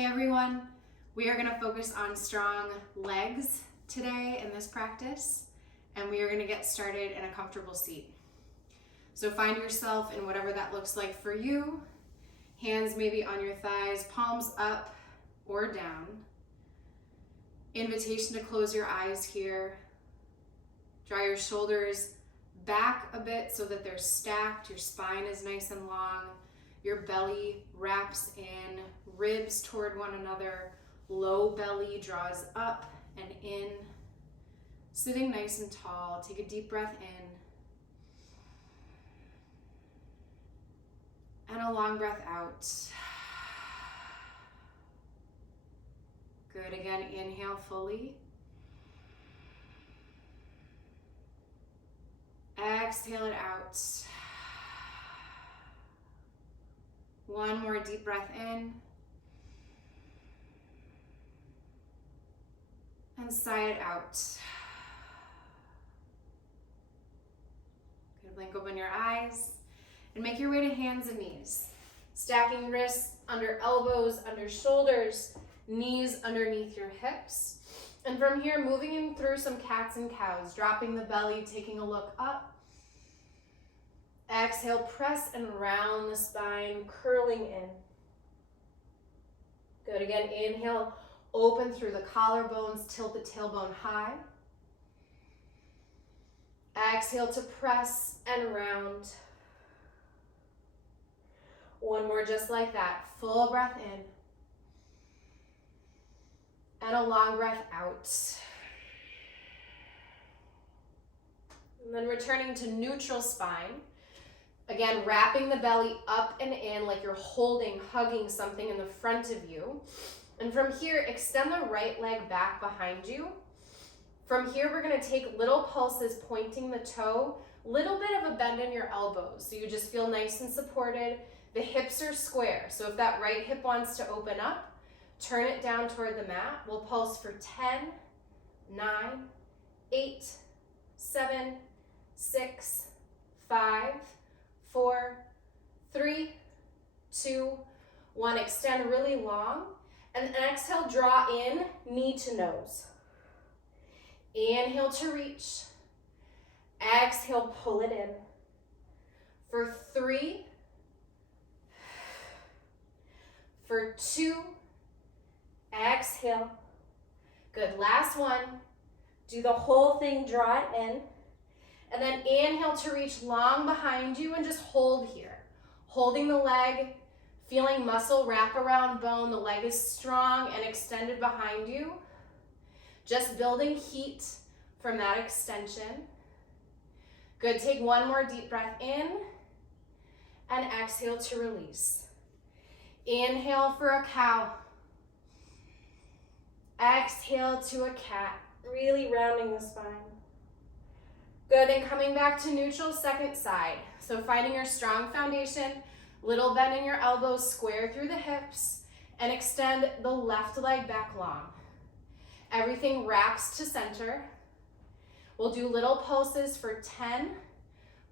Hey everyone, we are going to focus on strong legs today in this practice, and we are going to get started in a comfortable seat. So find yourself in whatever that looks like for you. Hands maybe on your thighs, palms up or down. Invitation to close your eyes here. Draw your shoulders back a bit so that they're stacked. Your spine is nice and long. Your belly wraps in, ribs toward one another. Low belly draws up and in. Sitting nice and tall. Take a deep breath in. And a long breath out. Good, again, inhale fully. Exhale it out. One more deep breath in. And sigh it out. Good, blink open your eyes. And make your way to hands and knees. Stacking wrists under elbows, under shoulders, knees underneath your hips. And from here, moving in through some cats and cows, dropping the belly, taking a look up. Exhale, press and round the spine, curling in. Good, again, inhale, open through the collarbones, tilt the tailbone high. Exhale to press and round. One more just like that, full breath in. And a long breath out. And then returning to neutral spine. Again, wrapping the belly up and in like you're holding, hugging something in the front of you. And from here, extend the right leg back behind you. From here, we're gonna take little pulses pointing the toe, little bit of a bend in your elbows. So you just feel nice and supported. The hips are square. So if that right hip wants to open up, turn it down toward the mat. We'll pulse for 10, 9, 8, 7, 6, 5, 4, 3, 2, 1. Extend really long. And exhale, draw in, knee to nose. Inhale to reach. Exhale, pull it in. For 3, for 2, exhale. Good, last one. Do the whole thing, draw it in. And then inhale to reach long behind you and just hold here. Holding the leg, feeling muscle wrap around bone. The leg is strong and extended behind you. Just building heat from that extension. Good, take one more deep breath in and exhale to release. Inhale for a cow. Exhale to a cat, really rounding the spine. Good, then coming back to neutral, second side. So finding your strong foundation, little bend in your elbows, square through the hips, and extend the left leg back long. Everything wraps to center. We'll do little pulses for 10,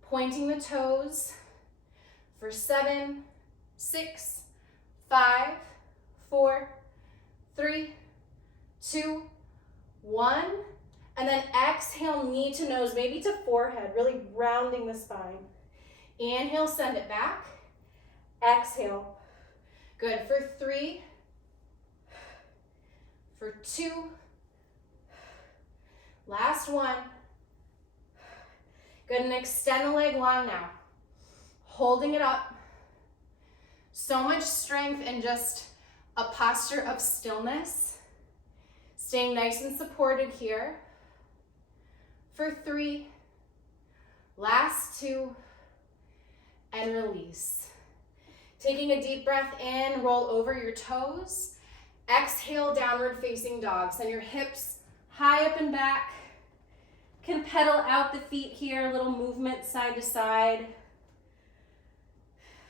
pointing the toes, for 7, 6, 5, 4, 3, 2, 1. And then exhale, knee to nose, maybe to forehead, really rounding the spine. Inhale, send it back. Exhale. Good, for 3, for 2, last one. Good, and extend the leg long now. Holding it up. So much strength in just a posture of stillness. Staying nice and supported here. For 3, last 2, and release. Taking a deep breath in, roll over your toes. Exhale, downward facing dog. Send your hips high up and back. Can pedal out the feet here, a little movement side to side.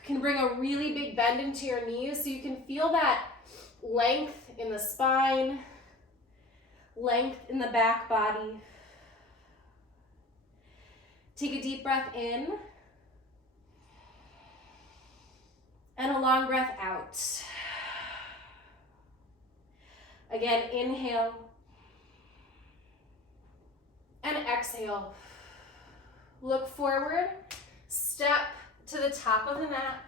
Can bring a really big bend into your knees so you can feel that length in the spine, length in the back body. Take a deep breath in and a long breath out. Again, inhale and exhale. Look forward, step to the top of the mat.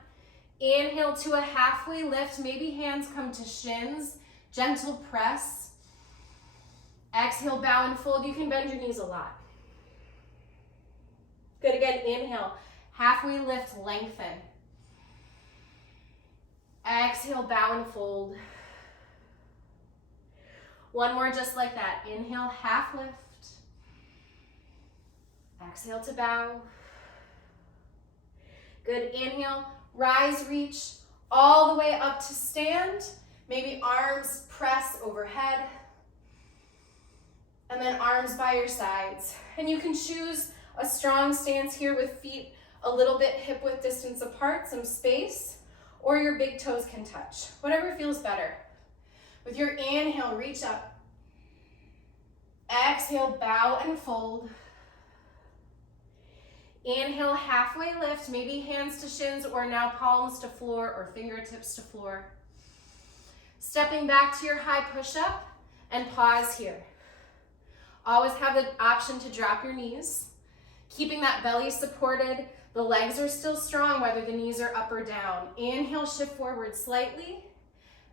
Inhale to a halfway lift. Maybe hands come to shins. Gentle press. Exhale, bow and fold. You can bend your knees a lot. Good, again, inhale. Halfway lift, lengthen. Exhale, bow and fold. One more just like that. Inhale, half lift. Exhale to bow. Good, inhale, rise, reach all the way up to stand. Maybe arms press overhead. And then arms by your sides. And you can choose a strong stance here with feet a little bit hip width distance apart, some space, or your big toes can touch. Whatever feels better. With your inhale, reach up. Exhale, bow and fold. Inhale, halfway lift, maybe hands to shins or now palms to floor or fingertips to floor. Stepping back to your high push-up and pause here. Always have the option to drop your knees, keeping that belly supported. The legs are still strong, whether the knees are up or down. Inhale, shift forward slightly.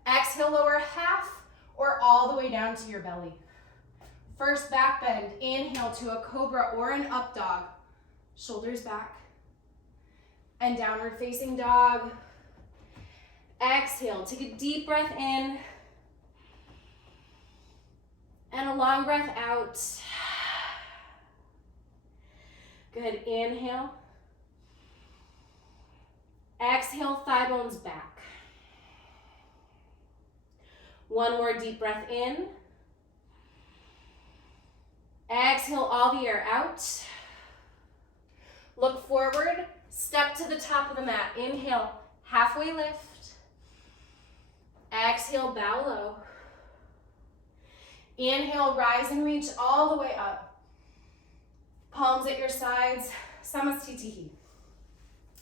Exhale, lower half or all the way down to your belly. First back bend, inhale to a cobra or an up dog. Shoulders back. And downward facing dog. Exhale, take a deep breath in. And a long breath out. Good, inhale. Exhale, thigh bones back. One more deep breath in. Exhale all the air out. Look forward, step to the top of the mat. Inhale, halfway lift. Exhale, bow low. Inhale, rise and reach all the way up. Palms at your sides, Samastitihi.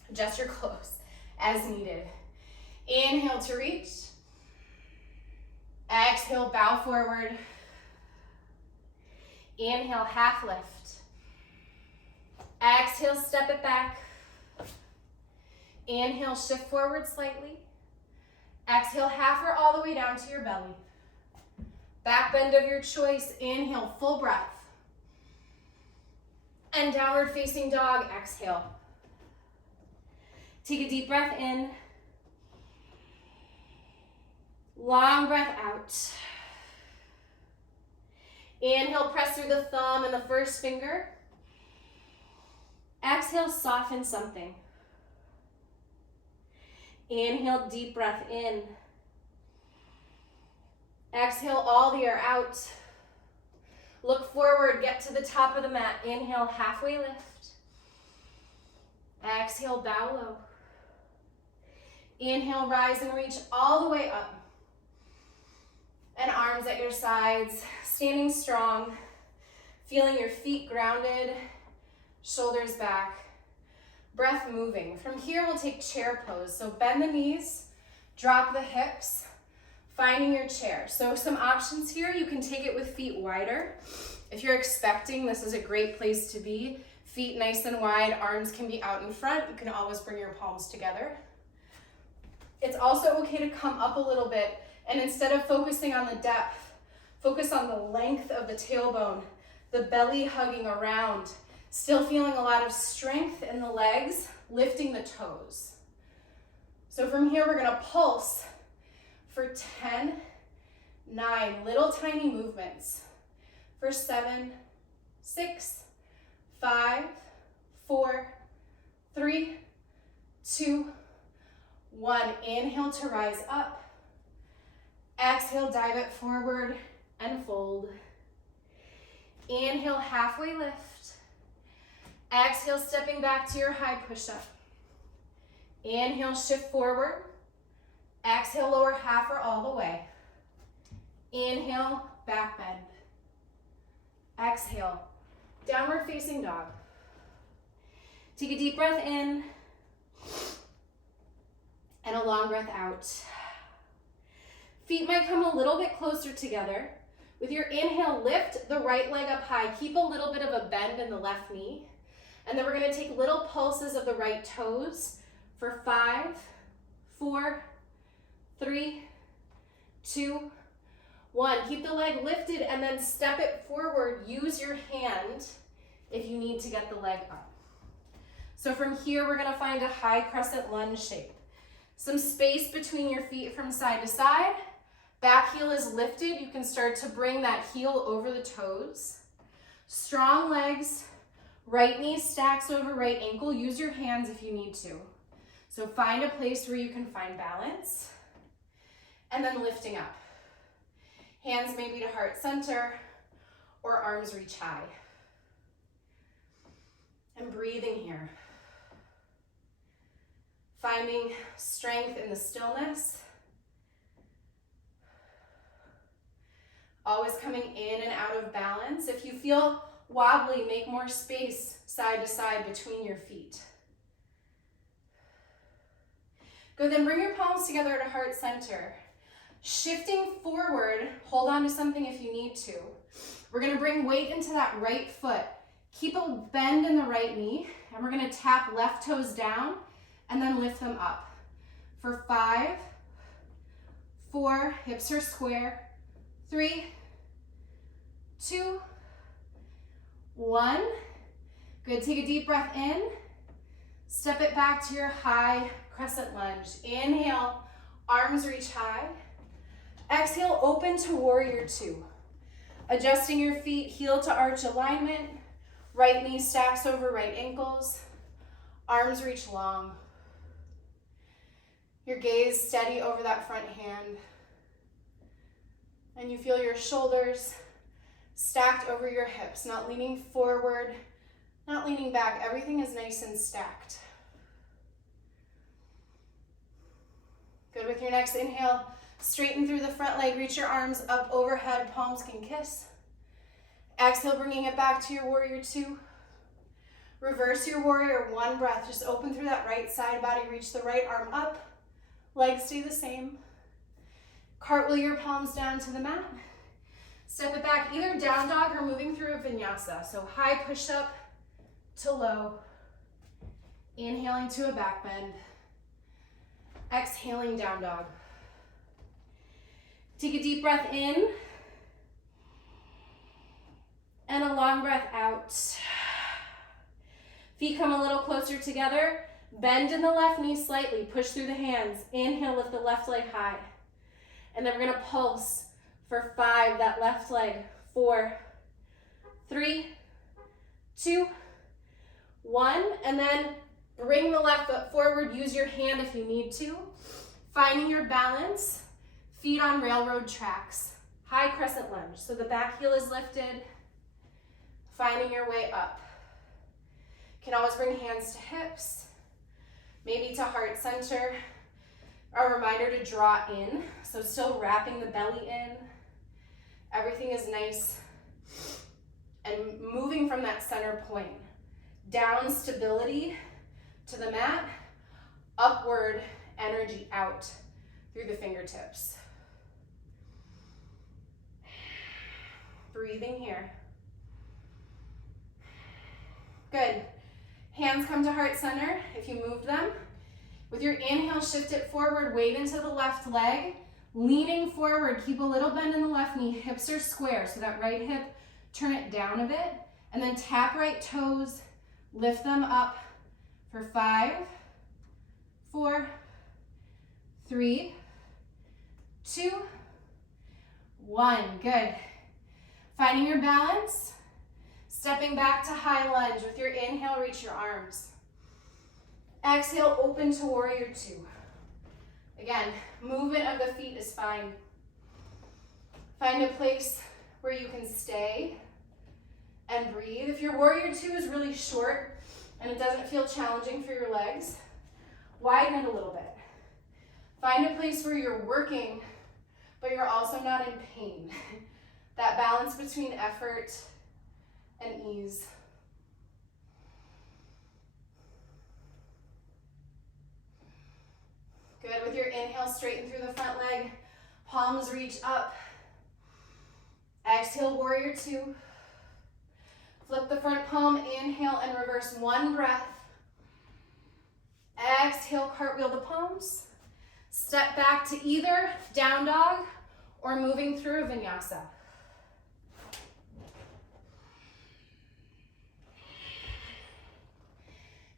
Adjust your clothes as needed. Inhale to reach. Exhale, bow forward. Inhale, half lift. Exhale, step it back. Inhale, shift forward slightly. Exhale, half or all the way down to your belly. Back bend of your choice. Inhale, full breath. And downward facing dog, exhale. Take a deep breath in. Long breath out. Inhale, press through the thumb and the first finger. Exhale, soften something. Inhale, deep breath in. Exhale, all the air out. Look forward, get to the top of the mat. Inhale, halfway lift. Exhale, bow low. Inhale, rise and reach all the way up. And arms at your sides, standing strong, feeling your feet grounded, shoulders back, breath moving. From here, we'll take chair pose. So bend the knees, drop the hips, finding your chair. So some options here, you can take it with feet wider. If you're expecting, this is a great place to be. Feet nice and wide, arms can be out in front. You can always bring your palms together. It's also okay to come up a little bit, and instead of focusing on the depth, focus on the length of the tailbone, the belly hugging around, still feeling a lot of strength in the legs, lifting the toes. So from here, we're gonna pulse for 10, 9, little tiny movements. For 7, 6, 5, 4, 3, 2, 1. Inhale to rise up. Exhale, dive it forward and fold. Inhale, halfway lift. Exhale, stepping back to your high push-up. Inhale, shift forward. Exhale, lower half or all the way. Inhale, back bend. Exhale, downward facing dog. Take a deep breath in and a long breath out. Feet might come a little bit closer together. With your inhale, lift the right leg up high. Keep a little bit of a bend in the left knee. And then we're going to take little pulses of the right toes for 5, 4, 3, 2, 1. Keep the leg lifted and then step it forward. Use your hand if you need to get the leg up. So from here, we're going to find a high crescent lunge shape. Some space between your feet from side to side. Back heel is lifted. You can start to bring that heel over the toes. Strong legs. Right knee stacks over right ankle. Use your hands if you need to. So find a place where you can find balance. And then lifting up. Hands maybe to heart center or arms reach high. And breathing here. Finding strength in the stillness. Always coming in and out of balance. If you feel wobbly, make more space side to side between your feet. Good, then bring your palms together at heart center. Shifting forward, hold on to something if you need to. We're gonna bring weight into that right foot. Keep a bend in the right knee, and we're gonna tap left toes down and then lift them up. For 5, 4, hips are square, 3, 2, 1. Good, take a deep breath in. Step it back to your high crescent lunge. Inhale, arms reach high. Exhale, open to warrior 2. Adjusting your feet, heel to arch alignment. Right knee stacks over right ankles. Arms reach long. Your gaze steady over that front hand. And you feel your shoulders stacked over your hips, not leaning forward, not leaning back. Everything is nice and stacked. Good, with your next inhale, straighten through the front leg, reach your arms up overhead, palms can kiss. Exhale, bringing it back to your warrior 2. Reverse your warrior 1 breath. Just open through that right side body, reach the right arm up. Legs stay the same. Cartwheel your palms down to the mat. Step it back, either down dog or moving through a vinyasa. So high push up to low. Inhaling to a back bend. Exhaling down dog. Take a deep breath in. And a long breath out. Feet come a little closer together. Bend in the left knee slightly. Push through the hands. Inhale, lift the left leg high. And then we're gonna pulse for 5, that left leg. 4, 3, 2, 1. And then bring the left foot forward. Use your hand if you need to. Finding your balance. Feet on railroad tracks. High crescent lunge. So the back heel is lifted. Finding your way up. Can always bring hands to hips. Maybe to heart center. A reminder to draw in. So still wrapping the belly in. Everything is nice and moving from that center point. Down stability to the mat. Upward energy out through the fingertips. Breathing here. Good. Hands come to heart center if you moved them. With your inhale, shift it forward, weight into the left leg. Leaning forward, keep a little bend in the left knee. Hips are square, so that right hip, turn it down a bit. And then tap right toes, lift them up for 5, 4, 3, 2, 1. Good. Finding your balance. Stepping back to high lunge. With your inhale, reach your arms. Exhale, open to warrior 2. Again, movement of the feet is fine. Find a place where you can stay and breathe. If your warrior 2 is really short and it doesn't feel challenging for your legs, widen it a little bit. Find a place where you're working, but you're also not in pain. That balance between effort and ease. Good, with your inhale, straighten through the front leg. Palms reach up. Exhale, warrior two. Flip the front palm, inhale and reverse, one breath. Exhale, cartwheel the palms. Step back to either down dog or moving through a vinyasa.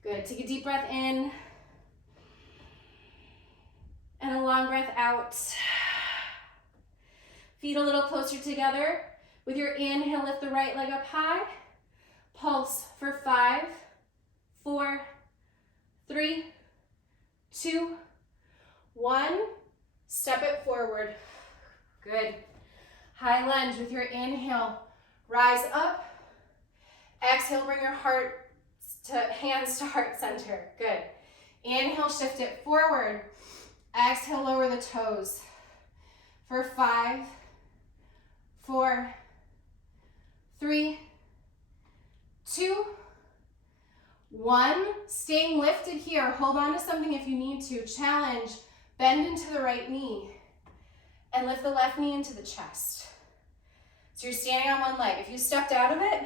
Good, take a deep breath in. And a long breath out. Feet a little closer together. With your inhale, lift the right leg up high. Pulse for 5, 4, 3, 2, 1. Step it forward. Good. High lunge with your inhale. Rise up. Exhale, bring your hands to heart center. Good. Inhale, shift it forward. Exhale, lower the toes. For 5, 4, 3, 2, 1. Staying lifted here. Hold on to something if you need to. Challenge. Bend into the right knee. And lift the left knee into the chest. So you're standing on one leg. If you stepped out of it,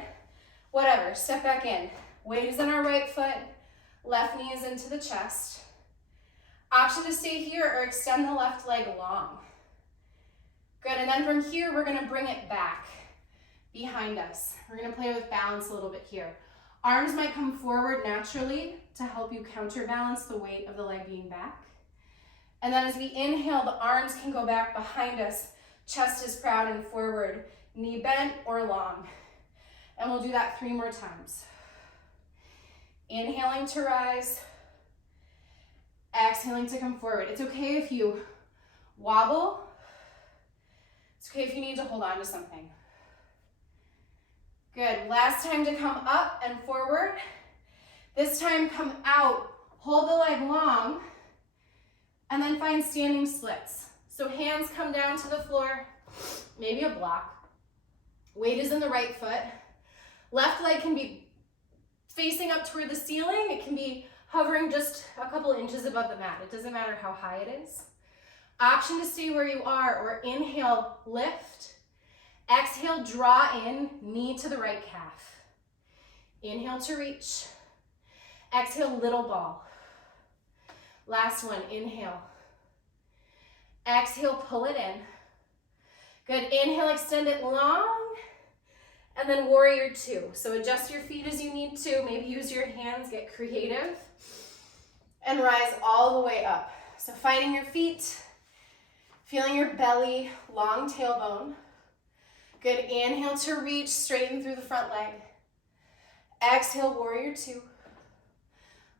whatever, step back in. Weight is in our right foot. Left knee is into the chest. Option to stay here or extend the left leg long. Good, and then from here, we're gonna bring it back behind us. We're gonna play with balance a little bit here. Arms might come forward naturally to help you counterbalance the weight of the leg being back. And then as we inhale, the arms can go back behind us. Chest is proud and forward, knee bent or long. And we'll do that 3 more times. Inhaling to rise. Exhaling to come forward. It's okay if you wobble. It's okay if you need to hold on to something. Good. Last time to come up and forward. This time come out. Hold the leg long. And then find standing splits. So hands come down to the floor. Maybe a block. Weight is in the right foot. Left leg can be facing up toward the ceiling. It can be hovering just a couple inches above the mat. It doesn't matter how high it is. Option to stay where you are, or inhale, lift. Exhale, draw in, knee to the right calf. Inhale to reach. Exhale, little ball. Last one, inhale. Exhale, pull it in. Good, inhale, extend it long. And then warrior two. So adjust your feet as you need to. Maybe use your hands, get creative. And rise all the way up. So finding your feet, feeling your belly, long tailbone. Good, inhale to reach, straighten through the front leg. Exhale, warrior two.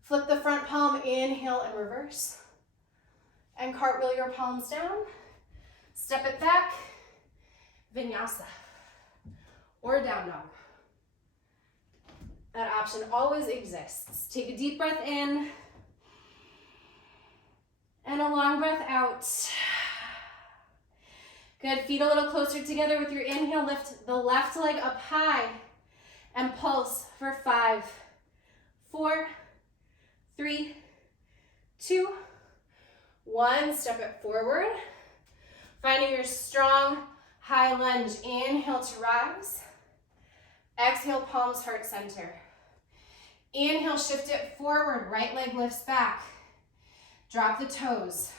Flip the front palm, inhale and reverse. And cartwheel your palms down. Step it back, vinyasa. Or down dog. That option always exists. Take a deep breath in. And a long breath out. Good, feet a little closer together with your inhale. Lift the left leg up high. And pulse for 5, 4, 3, 2, 1. Step it forward. Finding your strong high lunge. Inhale to rise. Exhale, palms heart center. Inhale, shift it forward. Right leg lifts back. Drop the toes.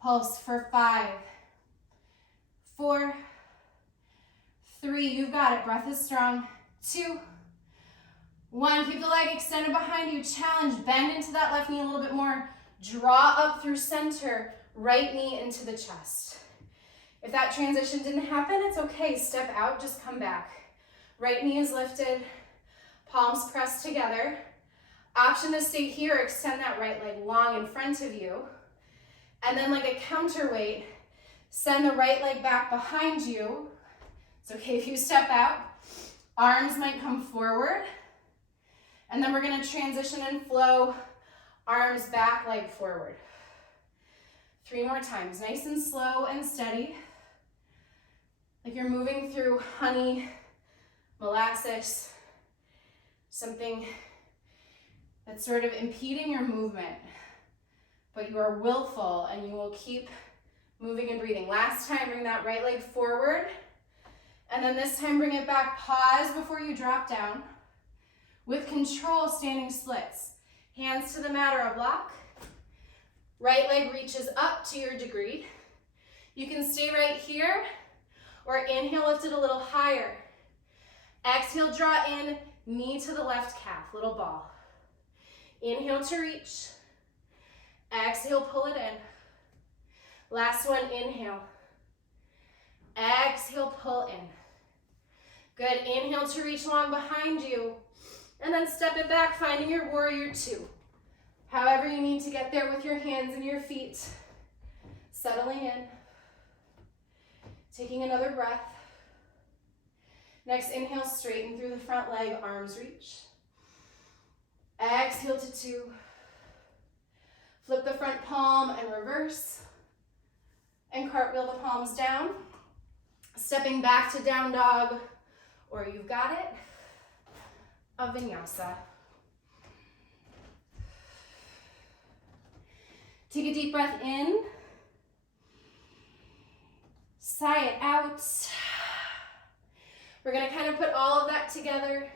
Pulse for 5, 4, 3. You've got it. Breath is strong. 2, 1. Keep the leg extended behind you. Challenge. Bend into that left knee a little bit more. Draw up through center. Right knee into the chest. If that transition didn't happen, it's okay. Step out. Just come back. Right knee is lifted, palms pressed together. Option to stay here, extend that right leg long in front of you. And then like a counterweight, send the right leg back behind you. It's okay if you step out. Arms might come forward. And then we're gonna transition and flow, arms back, leg forward. 3 more times, nice and slow and steady. Like you're moving through honey, molasses, something that's sort of impeding your movement, but you are willful and you will keep Moving and breathing. Last time, bring that right leg forward. And then this time, bring it back. Pause before you drop down. With control, standing splits. Hands to the mat or a block. Right leg reaches up to your degree. You can stay right here, or inhale, lift it a little higher. Exhale, draw in, knee to the left calf, little ball. Inhale to reach. Exhale, pull it in. Last one, inhale. Exhale, pull in. Good, inhale to reach long behind you. And then step it back, finding your warrior two. However you need to get there with your hands and your feet. Settling in. Taking another breath. Next, inhale, straighten through the front leg, arms reach. Exhale to two. Flip the front palm and reverse. And cartwheel the palms down. Stepping back to down dog, or you've got it, a vinyasa. Take a deep breath in. Sigh it out. We're gonna kind of put all of that together.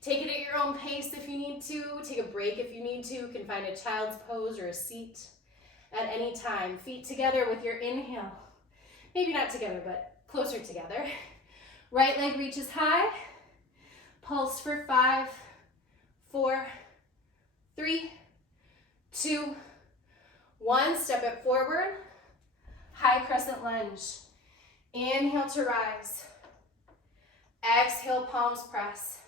Take it at your own pace if you need to. Take a break if you need to. You can find a child's pose or a seat at any time. Feet together with your inhale. Maybe not together, but closer together. Right leg reaches high. Pulse for 5, 4, 3, 2, 1. Step it forward. High crescent lunge. Inhale to rise. Exhale, palms press.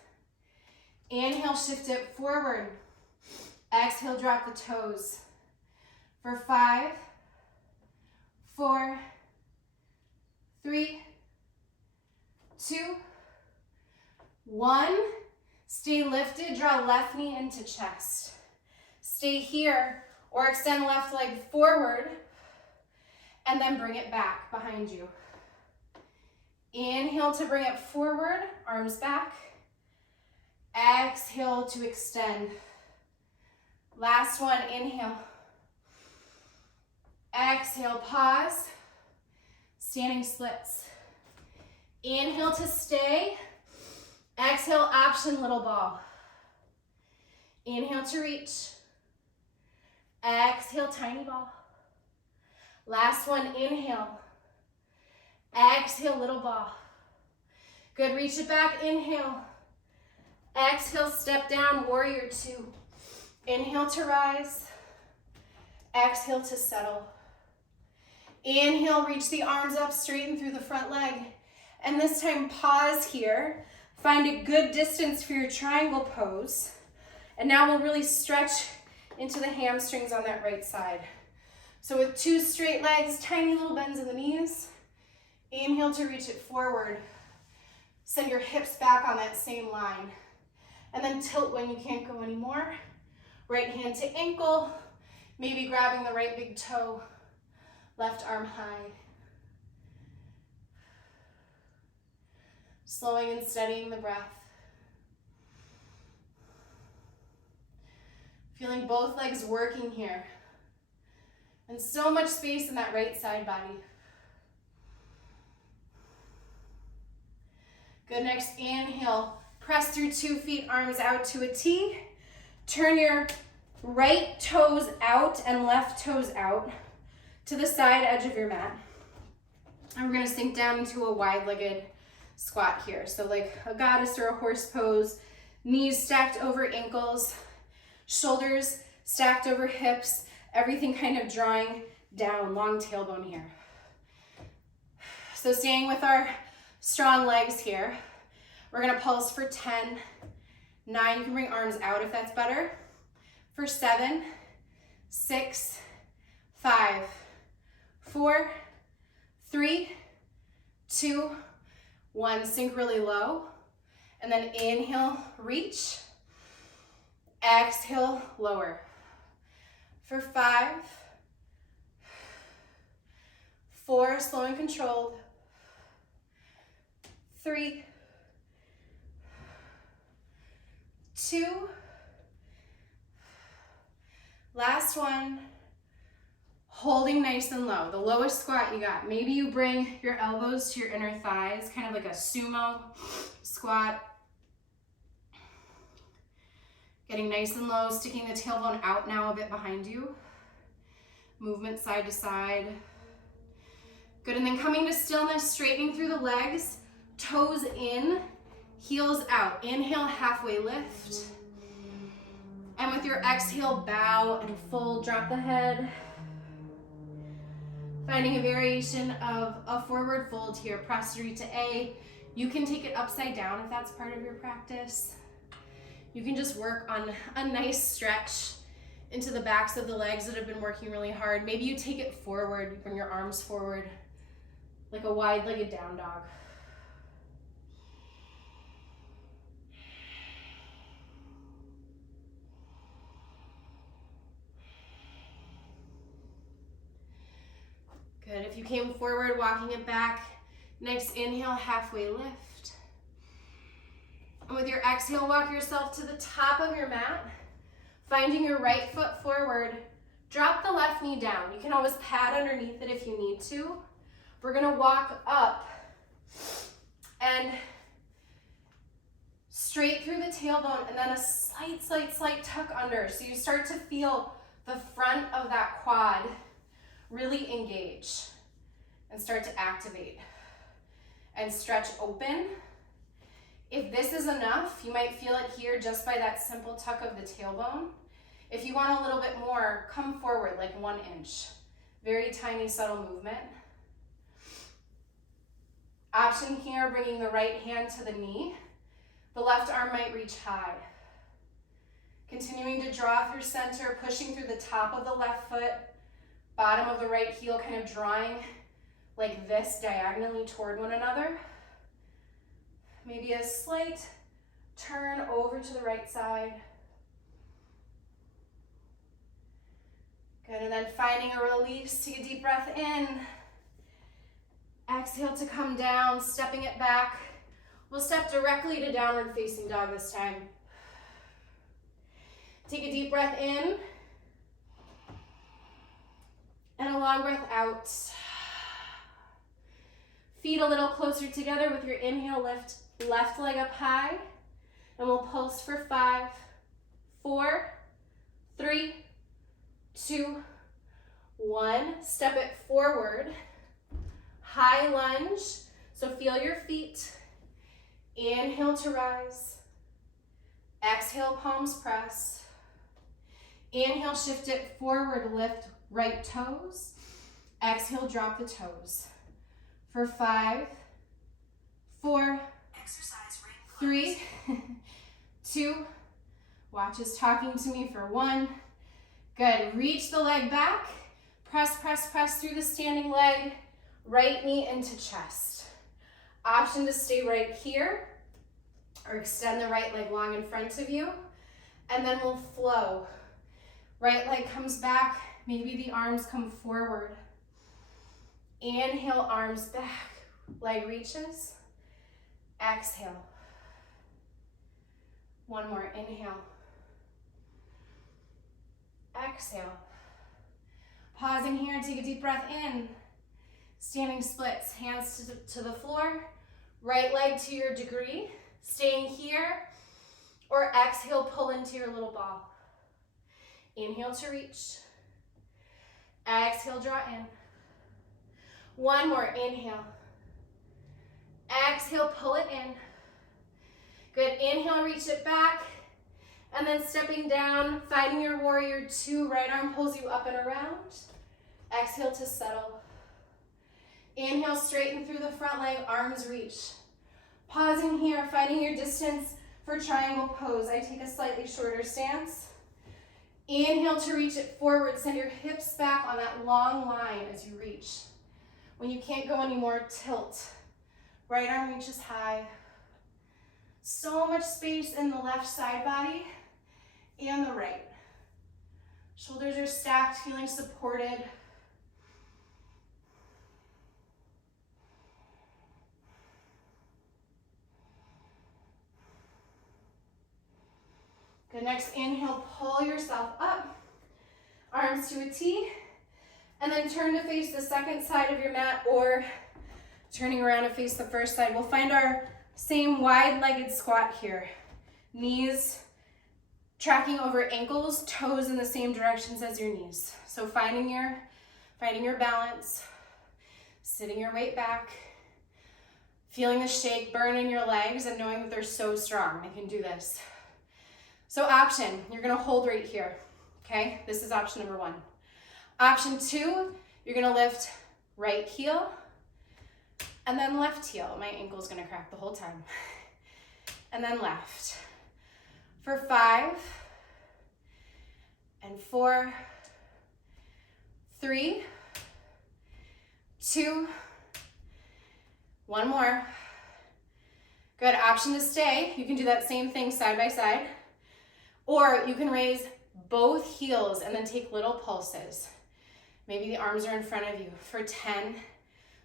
Inhale, shift it forward. Exhale, drop the toes. For 5, 4, 3, 2, 1. Stay lifted, draw left knee into chest. Stay here or extend left leg forward and then bring it back behind you. Inhale to bring it forward, arms back. Exhale to extend. Last one, inhale. Exhale, pause. Standing splits. Inhale to stay. Exhale, option little ball. Inhale to reach. Exhale, tiny ball. Last one, inhale. Exhale, little ball. Good, reach it back, inhale. Exhale, step down, warrior two. Inhale to rise. Exhale to settle. Inhale, reach the arms up, straighten through the front leg. And this time, pause here. Find a good distance for your triangle pose. And now we'll really stretch into the hamstrings on that right side. So with 2 straight legs, tiny little bends in the knees. Inhale to reach it forward. Send your hips back on that same line. And then tilt when you can't go anymore. Right hand to ankle, maybe grabbing the right big toe, left arm high. Slowing and steadying the breath. Feeling both legs working here. And so much space in that right side body. Good, next inhale. Press through 2 feet, arms out to a T. Turn your right toes out and left toes out to the side edge of your mat. And we're gonna sink down into a wide-legged squat here. So like a goddess or a horse pose, knees stacked over ankles, shoulders stacked over hips, everything kind of drawing down, long tailbone here. So staying with our strong legs here, we're gonna pulse for 10, 9, you can bring arms out if that's better. For 7, 6, 5, 4, 3, 2, 1. Sink really low. And then inhale, reach. Exhale, lower. For 5, 4, slow and controlled. 3, 2, last one. Holding nice and low, the lowest squat you got. Maybe you bring your elbows to your inner thighs, kind of like a sumo squat. Getting nice and low, sticking the tailbone out now a bit behind you. Movement side to side. Good, and then coming to stillness, straightening through the legs, toes in, heels out. Inhale, halfway lift. And with your exhale, bow and fold, drop the head. Finding a variation of a forward fold here, prostrate to A. You can take it upside down if that's part of your practice. You can just work on a nice stretch into the backs of the legs that have been working really hard. Maybe you take it forward, you bring your arms forward like a wide-legged down dog. Good, if you came forward, walking it back. Next inhale, halfway lift. And with your exhale, walk yourself to the top of your mat. Finding your right foot forward. Drop the left knee down. You can always pad underneath it if you need to. We're gonna walk up and straight through the tailbone and then a slight tuck under. So you start to feel the front of that quad really engage and start to activate and stretch open. If this is enough, you might feel it here just by that simple tuck of the tailbone. If you want a little bit more, come forward like 1 inch. Very tiny, subtle movement. Option here, bringing the right hand to the knee. The left arm might reach high. Continuing to draw through center, pushing through the top of the left foot, bottom of the right heel kind of drawing like this diagonally toward one another. Maybe a slight turn over to the right side. Good, and then finding a release, take a deep breath in. Exhale to come down, stepping it back. We'll step directly to downward facing dog this time. Take a deep breath in. And a long breath out. Feet a little closer together with your inhale, lift left leg up high. And we'll pulse for 5, 4, 3, 2, 1. Step it forward. High lunge. So feel your feet. Inhale to rise. Exhale, palms press. Inhale, shift it forward, lift right toes. Exhale, drop the toes. For 5, 4, 3, 2, watch is talking to me for 1. Good, reach the leg back. Press, press, press through the standing leg. Right knee into chest. Option to stay right here or extend the right leg long in front of you. And then we'll flow. Right leg comes back. Maybe the arms come forward. Inhale, arms back. Leg reaches. Exhale. One more, inhale. Exhale. Pausing here, take a deep breath in. Standing splits, hands to the floor. Right leg to your degree. Staying here. Or exhale, pull into your little ball. Inhale to reach. Exhale, draw in. One more, inhale. Exhale, pull it in. Good, inhale, reach it back. And then stepping down, finding your warrior 2, right arm pulls you up and around. Exhale to settle. Inhale, straighten through the front leg, arms reach. Pausing here, finding your distance for triangle pose. I take a slightly shorter stance. Inhale to reach it forward, send your hips back on that long line as you reach. When you can't go anymore, tilt. Right arm reaches high. So much space in the left side body and the right. Shoulders are stacked, feeling supported. Good, next inhale, pull yourself up. Arms to a T. And then turn to face the second side of your mat, or turning around to face the first side. We'll find our same wide-legged squat here. Knees tracking over ankles, toes in the same directions as your knees. So finding your balance, sitting your weight back, feeling the shake burn in your legs and knowing that they're so strong. They can do this. So option, you're gonna hold right here, okay? This is option number 1. Option 2, you're gonna lift right heel and then left heel. My ankle's gonna crack the whole time. And then left. For 5 and 4, 3, 2, 1 more. Good, option to stay. You can do that same thing side by side. Or you can raise both heels and then take little pulses. Maybe the arms are in front of you for 10.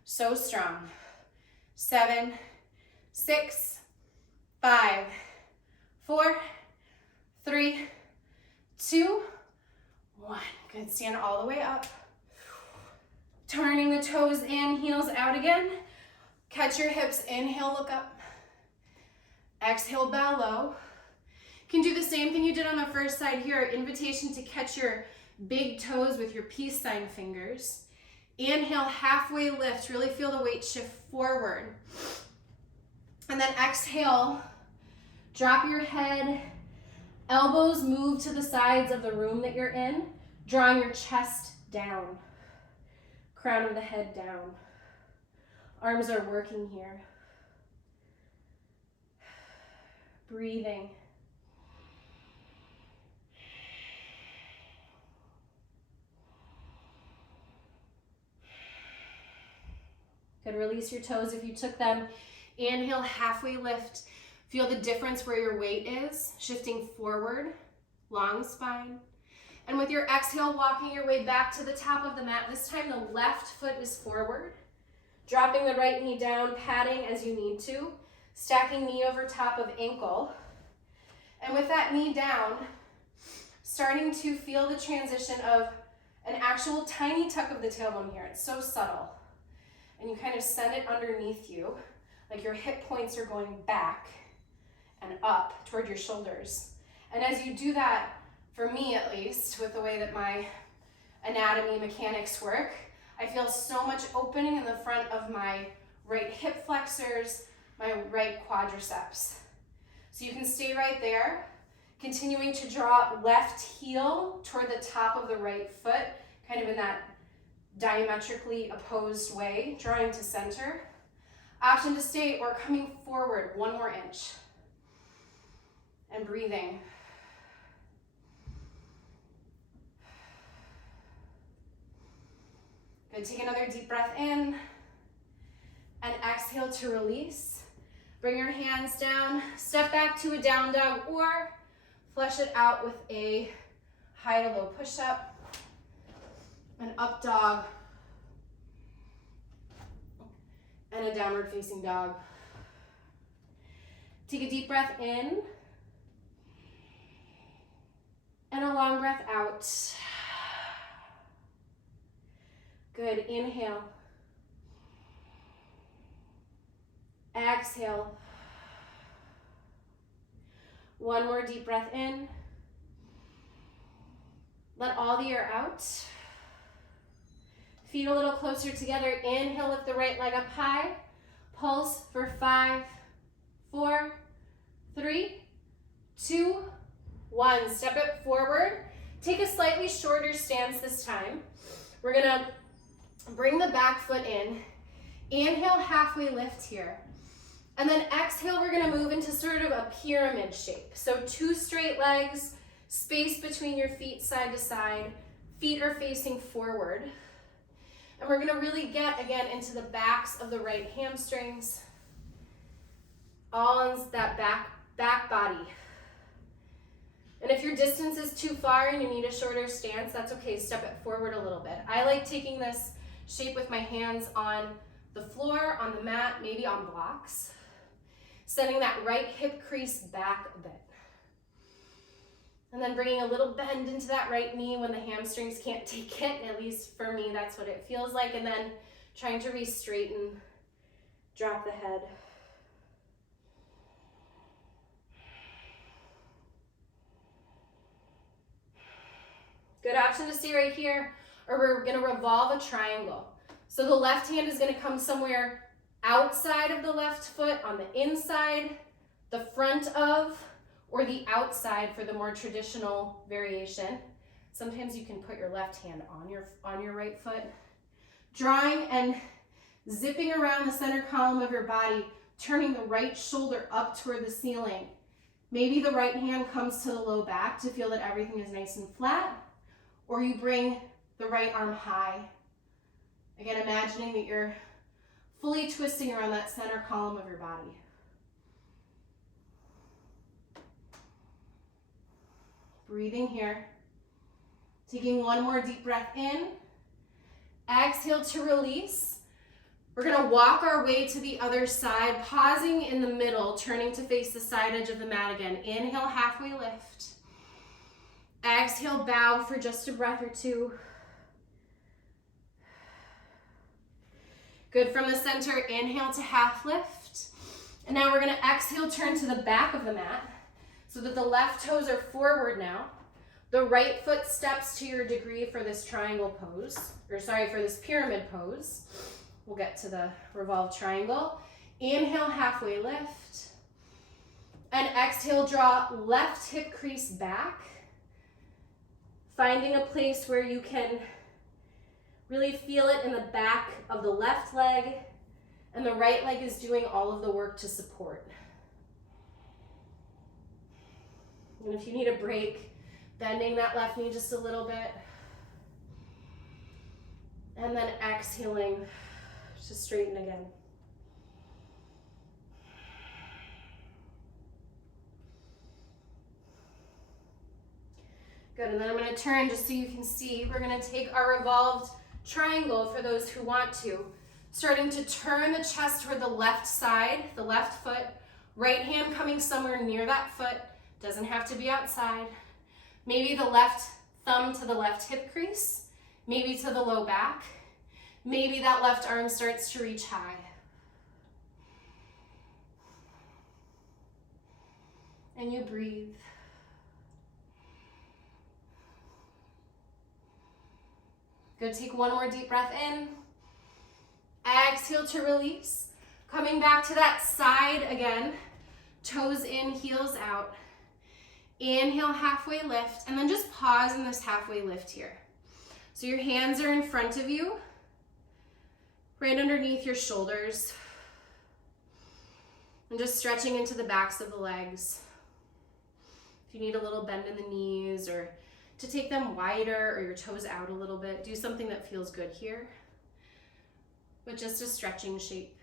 So strong. 7, 6, 5, 4, 3, 2, 1. Good, stand all the way up. Turning the toes in, heels out again. Catch your hips, inhale, look up. Exhale, bow low. You can do the same thing you did on the first side here. Invitation to catch your big toes with your peace sign fingers. Inhale, halfway lift. Really feel the weight shift forward. And then exhale, drop your head. Elbows move to the sides of the room that you're in, drawing your chest down. Crown of the head down. Arms are working here. Breathing. Good, release your toes if you took them. Inhale, halfway lift. Feel the difference where your weight is, shifting forward, long spine. And with your exhale, walking your way back to the top of the mat. This time the left foot is forward. Dropping the right knee down, patting as you need to. Stacking knee over top of ankle. And with that knee down, starting to feel the transition of an actual tiny tuck of the tailbone here. It's so subtle. And you kind of send it underneath you, like your hip points are going back and up toward your shoulders. And as you do that, for me at least, with the way that my anatomy mechanics work, I feel so much opening in the front of my right hip flexors, my right quadriceps. So you can stay right there, continuing to draw left heel toward the top of the right foot, kind of in that diametrically opposed way, drawing to center. Option to stay or coming forward 1 more inch. And breathing. Good, take another deep breath in. And exhale to release. Bring your hands down, step back to a down dog, or flush it out with a high to low push-up, an up dog, and a downward facing dog. Take a deep breath in, and a long breath out. Good, inhale. Exhale. 1 more deep breath in. Let all the air out. Feet a little closer together. Inhale, lift the right leg up high. Pulse for 5, 4, 3, 2, 1. Step it forward. Take a slightly shorter stance this time. We're gonna bring the back foot in. Inhale, halfway lift here. And then exhale, we're gonna move into sort of a pyramid shape. So 2 straight legs, space between your feet side to side. Feet are facing forward. And we're gonna really get, again, into the backs of the right hamstrings. All on that back body. And if your distance is too far and you need a shorter stance, that's okay, step it forward a little bit. I like taking this shape with my hands on the floor, on the mat, maybe on blocks. Sending that right hip crease back a bit. And then bringing a little bend into that right knee when the hamstrings can't take it. At least for me, that's what it feels like. And then trying to re-straighten, drop the head. Good option to stay right here, or we're gonna revolve a triangle. So the left hand is gonna come somewhere outside of the left foot, on the inside, the front of, or the outside for the more traditional variation. Sometimes you can put your left hand on your right foot. Drawing and zipping around the center column of your body, turning the right shoulder up toward the ceiling. Maybe the right hand comes to the low back to feel that everything is nice and flat, or you bring the right arm high. Again, imagining that you're fully twisting around that center column of your body. Breathing here. Taking one more deep breath in. Exhale to release. We're gonna walk our way to the other side, pausing in the middle, turning to face the side edge of the mat again. Inhale, halfway lift. Exhale, bow for just a breath or two. Good, from the center, inhale to half lift. And now we're gonna exhale, turn to the back of the mat so that the left toes are forward now. The right foot steps to your degree for this triangle pose, for this pyramid pose. We'll get to the revolved triangle. Inhale, halfway lift. And exhale, draw left hip crease back. Finding a place where you can really feel it in the back of the left leg, and the right leg is doing all of the work to support. And if you need a break, bending that left knee just a little bit. And then exhaling to straighten again. Good, and then I'm gonna turn just so you can see. We're gonna take our revolved triangle for those who want to. Starting to turn the chest toward the left side, the left foot. Right hand coming somewhere near that foot. Doesn't have to be outside. Maybe the left thumb to the left hip crease. Maybe to the low back. Maybe that left arm starts to reach high. And you breathe. Good, take one more deep breath in. Exhale to release. Coming back to that side again. Toes in, heels out. Inhale, halfway lift, and then just pause in this halfway lift here. So your hands are in front of you, right underneath your shoulders. And just stretching into the backs of the legs. If you need a little bend in the knees, or to take them wider, or your toes out a little bit, do something that feels good here. But just a stretching shape.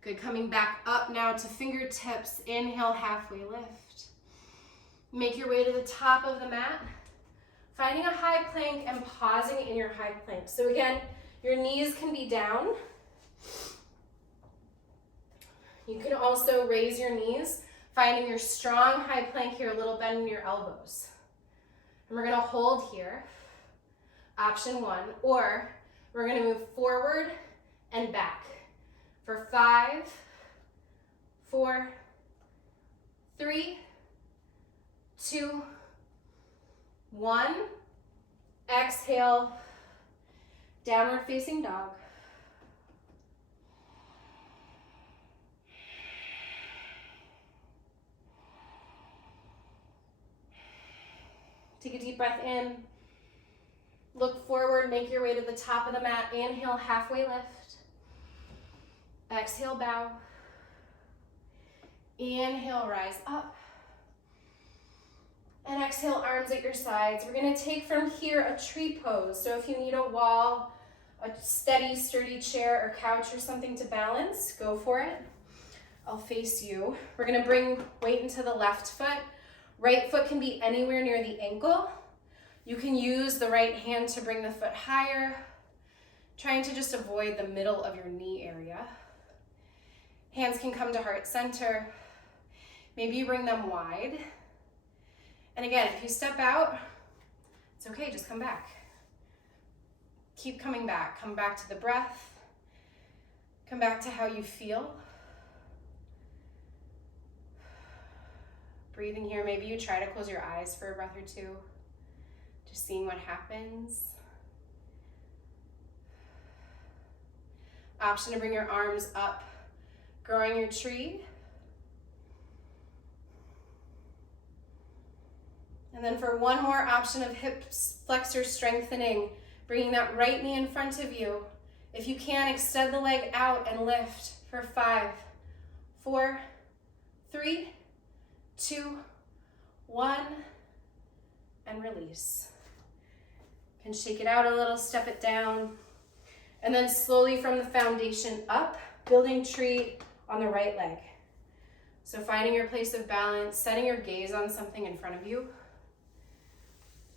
Good, coming back up now to fingertips. Inhale, halfway lift. Make your way to the top of the mat. Finding a high plank and pausing in your high plank. So again, your knees can be down. You can also raise your knees, finding your strong high plank here, a little bend in your elbows. And we're gonna hold here, option one, or we're gonna move forward and back. For 5, 4, 3, 2, 1. Exhale, downward facing dog. Take a deep breath in. Look forward, make your way to the top of the mat. Inhale, halfway lift. Exhale, bow. Inhale, rise up. And exhale, arms at your sides. We're gonna take from here a tree pose. So if you need a wall, a steady, sturdy chair or couch or something to balance, go for it. I'll face you. We're gonna bring weight into the left foot. Right foot can be anywhere near the ankle. You can use the right hand to bring the foot higher, trying to just avoid the middle of your knee area. Hands can come to heart center. Maybe you bring them wide. And again, if you step out, it's okay, just come back. Keep coming back. Come back to the breath. Come back to how you feel. Breathing here, maybe you try to close your eyes for a breath or two. Just seeing what happens. Option to bring your arms up, growing your tree. And then for one more option of hip flexor strengthening, bringing that right knee in front of you. If you can, extend the leg out and lift for 5, 4, 3, 2, 1, and release. You can shake it out a little, step it down, and then slowly from the foundation up, building tree on the right leg. So finding your place of balance, setting your gaze on something in front of you.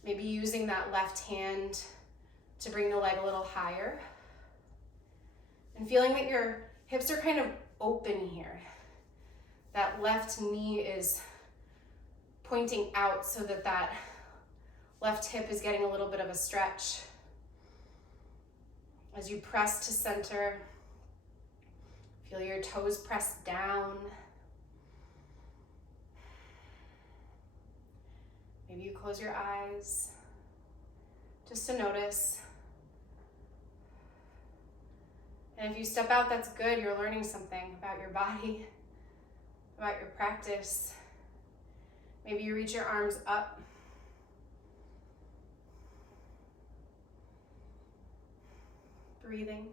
Maybe using that left hand to bring the leg a little higher. And feeling that your hips are kind of open here. That left knee is pointing out so that that left hip is getting a little bit of a stretch. As you press to center, feel your toes press down. Maybe you close your eyes just to notice. And if you step out, that's good. You're learning something about your body, about your practice. Maybe you reach your arms up. Breathing.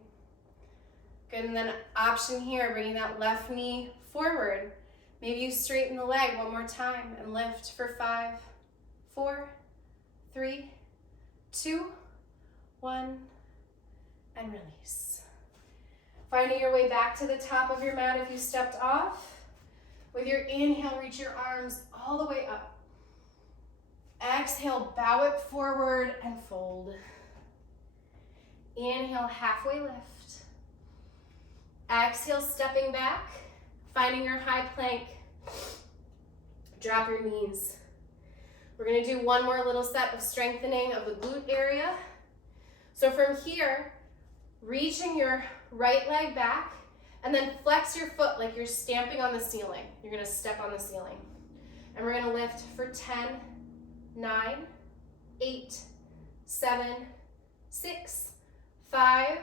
Good, and then option here, bringing that left knee forward. Maybe you straighten the leg one more time and lift for 5, 4, 3, 2, 1, and release. Finding your way back to the top of your mat if you stepped off. With your inhale, reach your arms all the way up. Exhale, bow it forward and fold. Inhale, halfway lift. Exhale, stepping back, finding your high plank. Drop your knees. We're gonna do one more little set of strengthening of the glute area. So from here, reaching your right leg back, and then flex your foot like you're stamping on the ceiling. You're gonna step on the ceiling. And we're gonna lift for 10, 9, 8, 7, 6, 5,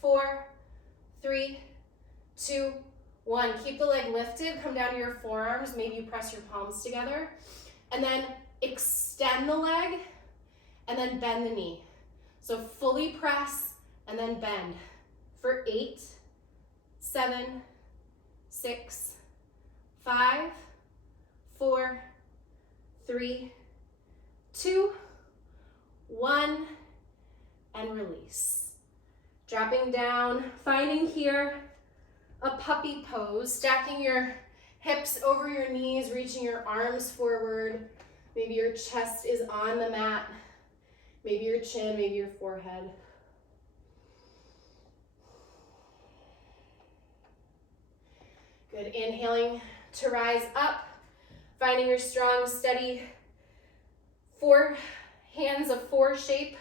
4, 3, 2, 1. Keep the leg lifted, come down to your forearms, maybe you press your palms together, and then extend the leg, and then bend the knee. So fully press, and then bend for 8, 7, 6, 5, 4, 3, 2, 1, and release. Dropping down, finding here a puppy pose, stacking your hips over your knees, reaching your arms forward. Maybe your chest is on the mat, maybe your chin, maybe your forehead. Good, inhaling to rise up, finding your strong, steady hands of 4 shape.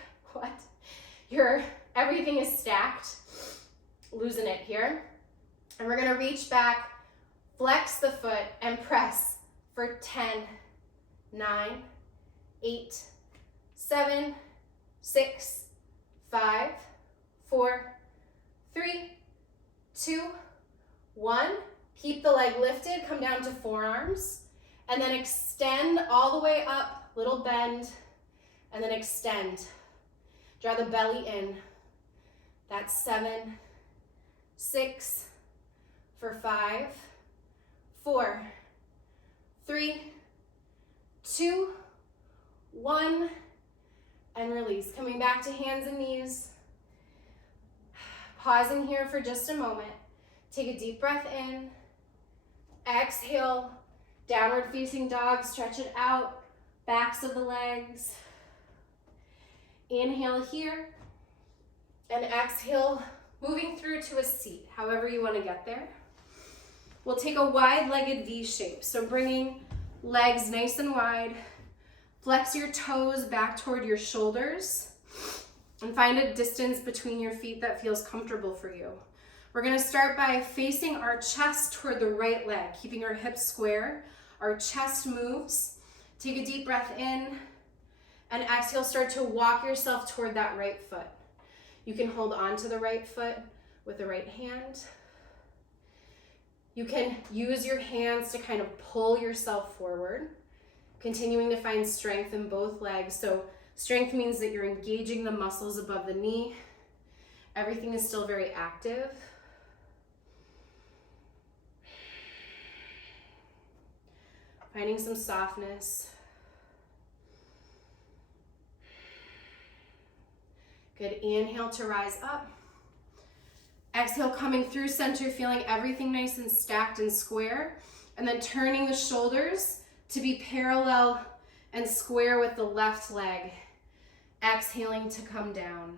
Everything is stacked. Losing it here. And we're gonna reach back, flex the foot, and press for 10, 9, 8, 7, 6, 5, 4, 3, 2, 1. Keep the leg lifted, come down to forearms, and then extend all the way up, little bend, and then extend. Draw the belly in. That's 7, 6, for 5, 4, 3, 2, 1, and release. Coming back to hands and knees. Pausing here for just a moment. Take a deep breath in. Exhale, downward facing dog, stretch it out, backs of the legs. Inhale here, and exhale, moving through to a seat, however you want to get there. we'll take a wide-legged V shape. So bringing legs nice and wide. Flex your toes back toward your shoulders and find a distance between your feet that feels comfortable for you. We're gonna start by facing our chest toward the right leg, keeping our hips square. Our chest moves. Take a deep breath in and exhale, start to walk yourself toward that right foot. You can hold on to the right foot with the right hand. You can use your hands to kind of pull yourself forward, continuing to find strength in both legs. So strength means that you're engaging the muscles above the knee. Everything is still very active. Finding some softness. Good, inhale to rise up. Exhale, coming through center, feeling everything nice and stacked and square. And then turning the shoulders to be parallel and square with the left leg. Exhaling to come down.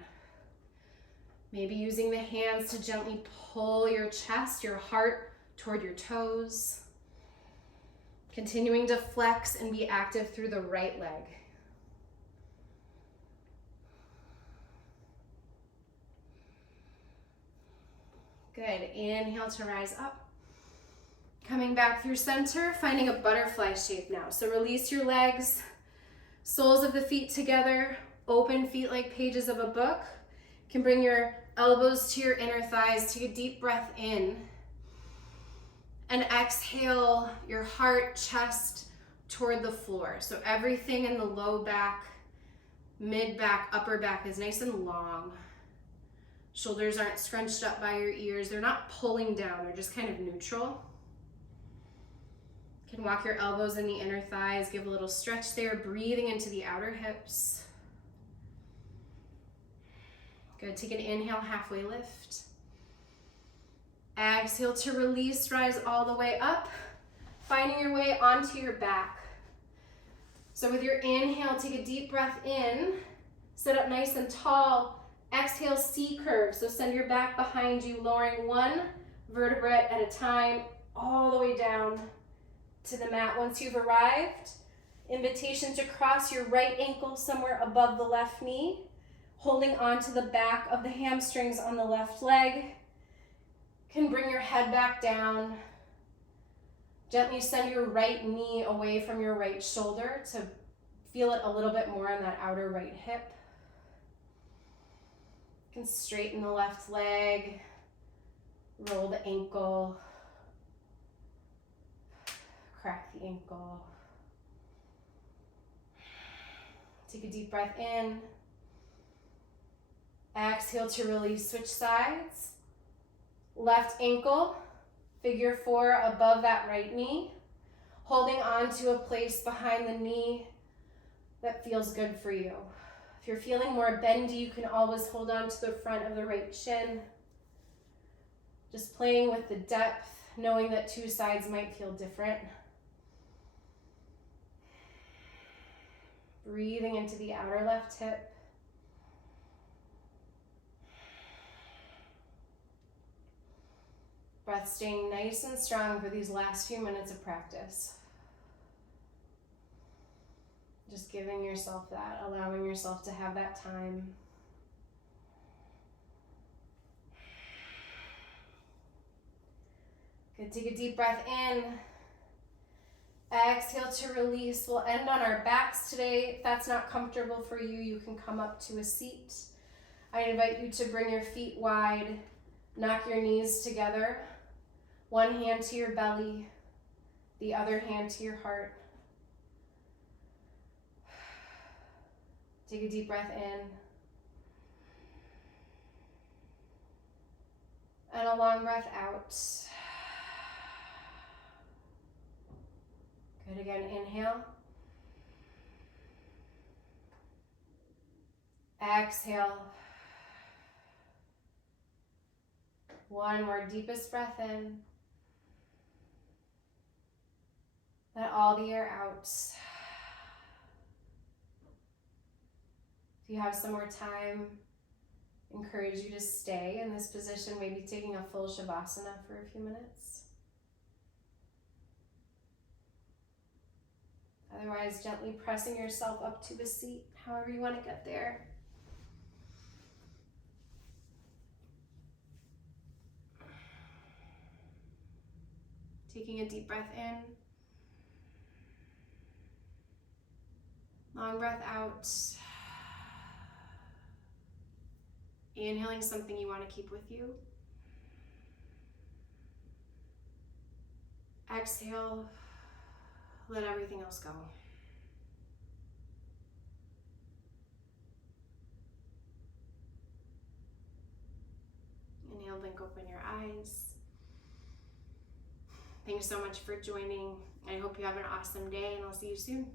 Maybe using the hands to gently pull your chest, your heart toward your toes. Continuing to flex and be active through the right leg. Good, inhale to rise up. Coming back through center, finding a butterfly shape now. So release your legs, soles of the feet together, open feet like pages of a book. You can bring your elbows to your inner thighs, take a deep breath in. And exhale your heart, chest toward the floor. So everything in the low back, mid back, upper back is nice and long. Shoulders aren't scrunched up by your ears. They're not pulling down, they're just kind of neutral. You can walk your elbows in the inner thighs, give a little stretch there, breathing into the outer hips. Good, take an inhale, halfway lift. Exhale to release, rise all the way up, finding your way onto your back. So with your inhale, take a deep breath in, sit up nice and tall. Exhale, C curve. So send your back behind you, lowering one vertebrae at a time, all the way down to the mat. Once you've arrived, invitation to cross your right ankle somewhere above the left knee, holding onto the back of the hamstrings on the left leg. Can bring your head back down. Gently send your right knee away from your right shoulder to feel it a little bit more on that outer right hip. You can straighten the left leg, roll the ankle, crack the ankle. Take a deep breath in. Exhale to release, switch sides. Left ankle, figure four above that right knee, holding on to a place behind the knee that feels good for you. If you're feeling more bendy, you can always hold on to the front of the right shin. Just playing with the depth, knowing that two sides might feel different. Breathing into the outer left hip. Breath staying nice and strong for these last few minutes of practice. Just giving yourself that, allowing yourself to have that time. Good, take a deep breath in. Exhale to release. We'll end on our backs today. If that's not comfortable for you, you can come up to a seat. I invite you to bring your feet wide, knock your knees together. One hand to your belly, the other hand to your heart. Take a deep breath in. And a long breath out. Good, again, inhale. Exhale. One more, deepest breath in. Let all the air out. If you have some more time, encourage you to stay in this position, maybe taking a full Shavasana for a few minutes. Otherwise, gently pressing yourself up to the seat, however you want to get there. Taking a deep breath in. Long breath out. Inhaling something you want to keep with you. Exhale. Let everything else go. Inhale, blink open your eyes. Thanks so much for joining. I hope you have an awesome day, and I'll see you soon.